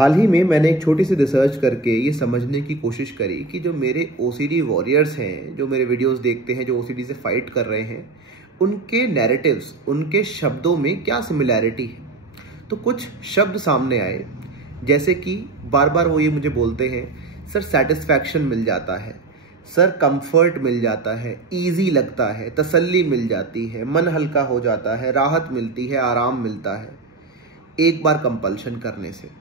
हाल ही में मैंने एक छोटी सी रिसर्च करके ये समझने की कोशिश करी कि जो मेरे ओसीडी वॉरियर्स हैं, जो मेरे वीडियोस देखते हैं, जो ओसीडी से फाइट कर रहे हैं, उनके नैरेटिव्स, उनके शब्दों में क्या सिमिलैरिटी है। तो कुछ शब्द सामने आए, जैसे कि बार बार वो ये मुझे बोलते हैं, सर सेटिस्फैक्शन मिल जाता है, सर कंफर्ट मिल जाता है, इजी लगता है, तसल्ली मिल जाती है, मन हल्का हो जाता है, राहत मिलती है, आराम मिलता है एक बार कंपल्शन करने से।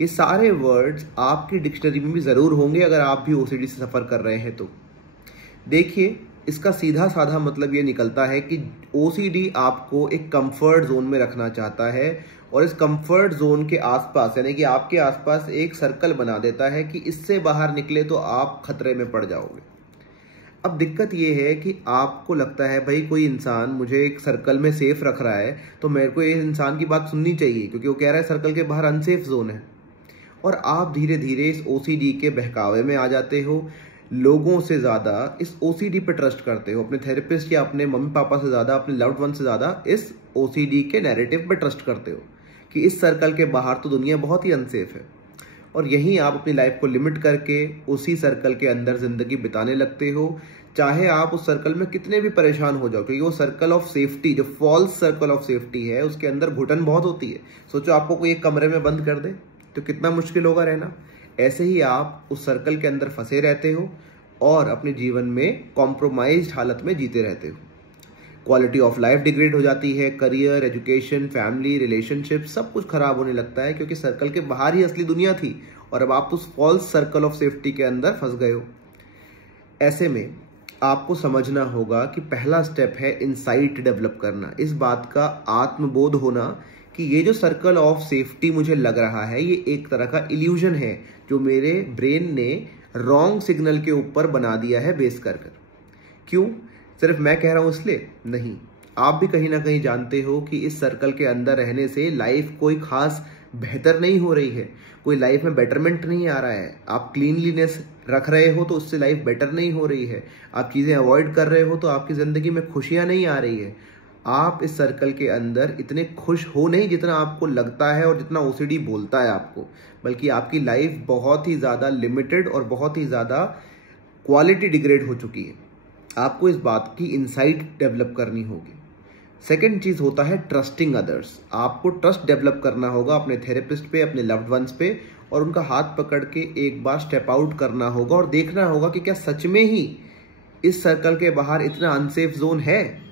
ये सारे वर्ड्स आपकी डिक्शनरी में भी ज़रूर होंगे अगर आप भी ओसीडी से सफ़र कर रहे हैं तो। देखिए, इसका सीधा साधा मतलब ये निकलता है कि ओसीडी आपको एक कंफर्ट जोन में रखना चाहता है और इस कंफर्ट जोन के आसपास, यानी कि आपके आसपास एक सर्कल बना देता है कि इससे बाहर निकले तो आप खतरे में पड़ जाओगे। अब दिक्कत ये है कि आपको लगता है भाई कोई इंसान मुझे एक सर्कल में सेफ रख रहा है तो मेरे को इस इंसान की बात सुननी चाहिए, क्योंकि वो कह रहा है सर्कल के बाहर अनसेफ जोन है। और आप धीरे धीरे इस ओसीडी के बहकावे में आ जाते हो। लोगों से ज़्यादा इस ओसीडी पे ट्रस्ट करते हो, अपने थेरेपिस्ट या अपने मम्मी पापा से ज़्यादा, अपने लव्ड वन से ज़्यादा इस ओसीडी के नैरेटिव पे ट्रस्ट करते हो कि इस सर्कल के बाहर तो दुनिया बहुत ही अनसेफ है। और यहीं आप अपनी लाइफ को लिमिट करके उसी सर्कल के अंदर ज़िंदगी बिताने लगते हो, चाहे आप उस सर्कल में कितने भी परेशान हो जाओ, क्योंकि वो सर्कल ऑफ सेफ्टी, जो फॉल्स सर्कल ऑफ सेफ्टी है, उसके अंदर घुटन बहुत होती है। सोचो आपको कोई एक कमरे में बंद कर दे तो कितना मुश्किल होगा रहना। ऐसे ही आप उस सर्कल के अंदर फंसे रहते हो और अपने जीवन में कॉम्प्रोमाइज्ड हालत में जीते रहते हो। क्वालिटी ऑफ लाइफ डिग्रेड हो जाती है, करियर, एजुकेशन, फैमिली, रिलेशनशिप सब कुछ खराब होने लगता है, क्योंकि सर्कल के बाहर ही असली दुनिया थी और अब आप उस फॉल्स सर्कल ऑफ सेफ्टी के अंदर फंस गए हो। ऐसे में आपको समझना होगा कि पहला स्टेप है इनसाइट डेवलप करना, इस बात का आत्मबोध होना कि ये जो सर्कल ऑफ सेफ्टी मुझे लग रहा है ये एक तरह का इल्यूजन है जो मेरे ब्रेन ने रॉन्ग सिग्नल के ऊपर बना दिया है बेस कर कर। क्यों? सिर्फ मैं कह रहा हूँ इसलिए नहीं, आप भी कहीं ना कहीं जानते हो कि इस सर्कल के अंदर रहने से लाइफ कोई खास बेहतर नहीं हो रही है, कोई लाइफ में बेटरमेंट नहीं आ रहा है। आप क्लीनलीनेस रख रहे हो तो उससे लाइफ बेटर नहीं हो रही है, आप चीज़ें अवॉइड कर रहे हो तो आपकी ज़िंदगी में खुशियाँ नहीं आ रही है। आप इस सर्कल के अंदर इतने खुश हो नहीं जितना आपको लगता है और जितना ओसीडी बोलता है आपको, बल्कि आपकी लाइफ बहुत ही ज़्यादा लिमिटेड और बहुत ही ज़्यादा क्वालिटी डिग्रेड हो चुकी है। आपको इस बात की इंसाइट डेवलप करनी होगी। सेकेंड चीज़ होता है ट्रस्टिंग अदर्स। आपको ट्रस्ट डेवलप करना होगा अपने थेरेपिस्ट पे, अपने लव्ड वंस पे, और उनका हाथ पकड़ के एक बार स्टेप आउट करना होगा और देखना होगा कि क्या सच में ही इस सर्कल के बाहर इतना अनसेफ जोन है।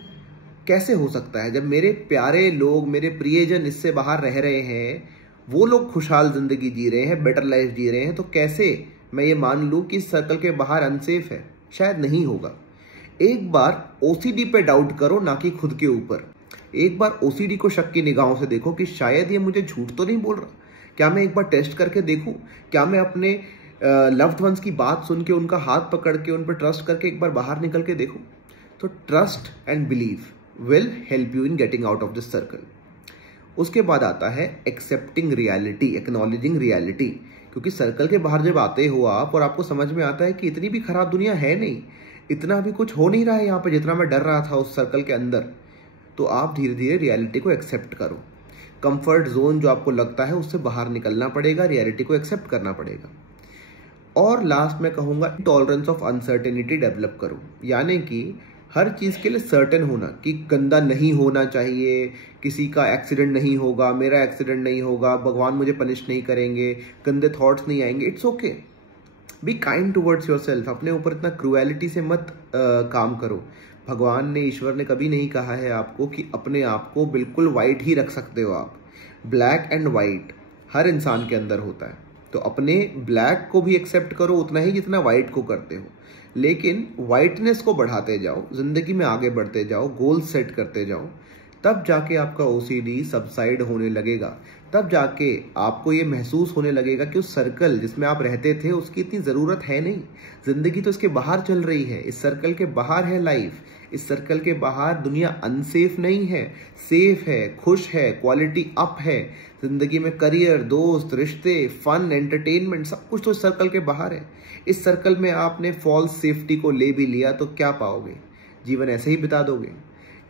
कैसे हो सकता है जब मेरे प्यारे लोग, मेरे प्रियजन इससे बाहर रह रहे हैं, वो लोग खुशहाल जिंदगी जी रहे हैं, बेटर लाइफ जी रहे हैं, तो कैसे मैं ये मान लूँ कि इस सर्कल के बाहर अनसेफ है? शायद नहीं होगा। एक बार ओसीडी पे डाउट करो, ना कि खुद के ऊपर। एक बार ओसीडी को शक की निगाहों से देखो कि शायद ये मुझे झूठ तो नहीं बोल रहा। क्या मैं एक बार टेस्ट करके देखूं? क्या मैं अपने लव्ड वंस की बात सुन के, उनका हाथ पकड़ के, उन पर ट्रस्ट करके एक बार बाहर निकल के देखूं? तो trust and believe will help you in getting out of this circle. उसके बाद आता है एक्सेप्टिंग रियलिटी, एक्नॉलेजिंग रियलिटी। क्योंकि सर्कल के बाहर जब आते हो आप और आपको समझ में आता है कि इतनी भी खराब दुनिया है नहीं, इतना भी कुछ हो नहीं रहा है यहाँ पे जितना मैं डर रहा था उस सर्कल के अंदर, तो आप धीरे धीरे रियलिटी को एक्सेप्ट करो। कंफर्ट जोन जो आपको लगता है उससे बाहर निकलना पड़ेगा, रियलिटी को एक्सेप्ट करना पड़ेगा। और लास्ट में कहूँगा टॉलरेंस ऑफ अनसर्टेनिटी डेवलप करो, यानी कि हर चीज़ के लिए सर्टेन होना कि गंदा नहीं होना चाहिए, किसी का एक्सीडेंट नहीं होगा, मेरा एक्सीडेंट नहीं होगा, भगवान मुझे पनिश नहीं करेंगे, गंदे थॉट्स नहीं आएंगे। It's okay, be kind towards yourself. अपने ऊपर इतना क्रूएलिटी से मत काम करो। भगवान ने, ईश्वर ने कभी नहीं कहा है आपको कि अपने आप को बिल्कुल वाइट ही रख सकते हो आप। ब्लैक एंड वाइट हर इंसान के अंदर होता है, तो अपने ब्लैक को भी एक्सेप्ट करो उतना ही जितना वाइट को करते हो, लेकिन वाइटनेस को बढ़ाते जाओ, जिंदगी में आगे बढ़ते जाओ, गोल सेट करते जाओ। तब जाके आपका ओसीडी सबसाइड होने लगेगा। तब जाके आपको ये महसूस होने लगेगा कि उस सर्कल जिसमें आप रहते थे उसकी इतनी ज़रूरत है नहीं। ज़िंदगी तो इसके बाहर चल रही है, इस सर्कल के बाहर है लाइफ। इस सर्कल के बाहर दुनिया अनसेफ नहीं है, सेफ है, खुश है, क्वालिटी अप है। जिंदगी में करियर, दोस्त, रिश्ते, फन, एंटरटेनमेंट सब कुछ तो इस सर्कल के बाहर है। इस सर्कल में आपने फॉल्स सेफ्टी को ले भी लिया तो क्या पाओगे? जीवन ऐसे ही बिता दोगे?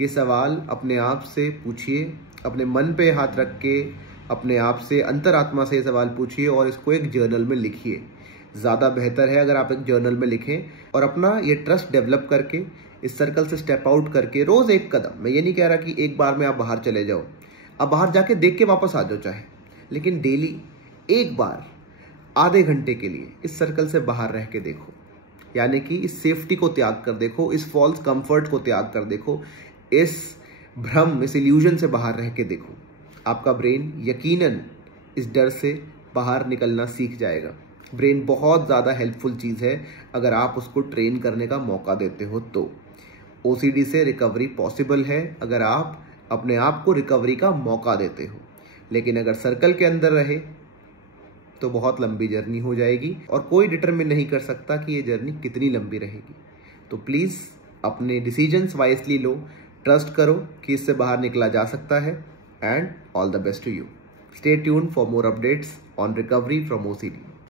ये सवाल अपने आप से पूछिए, अपने मन पे हाथ रख के अपने आप से, अंतरात्मा से सवाल पूछिए और इसको एक जर्नल में लिखिए। ज़्यादा बेहतर है अगर आप एक जर्नल में लिखें और अपना ये ट्रस्ट डेवलप करके, इस सर्कल से स्टेप आउट करके रोज़ एक कदम। मैं ये नहीं कह रहा कि एक बार में आप बाहर चले जाओ, आप बाहर जाके देख के वापस आ जाओ चाहे, लेकिन डेली एक बार आधे घंटे के लिए इस सर्कल से बाहर रह के देखो। यानी कि इस सेफ्टी को त्याग कर देखो, इस फॉल्स कंफर्ट को त्याग कर देखो, इस भ्रम, इस इल्यूजन से बाहर रह के देखो। आपका ब्रेन यकीनन इस डर से बाहर निकलना सीख जाएगा। ब्रेन बहुत ज़्यादा हेल्पफुल चीज़ है अगर आप उसको ट्रेन करने का मौका देते हो तो। ओसीडी से रिकवरी पॉसिबल है अगर आप अपने आप को रिकवरी का मौका देते हो। लेकिन अगर सर्कल के अंदर रहे तो बहुत लंबी जर्नी हो जाएगी और कोई डिटरमिन नहीं कर सकता कि ये जर्नी कितनी लंबी रहेगी। तो प्लीज़ अपने डिसीजंस वाइजली लो, ट्रस्ट करो कि इससे बाहर निकला जा सकता है। And all the best to you. Stay tuned for more updates on recovery from OCD.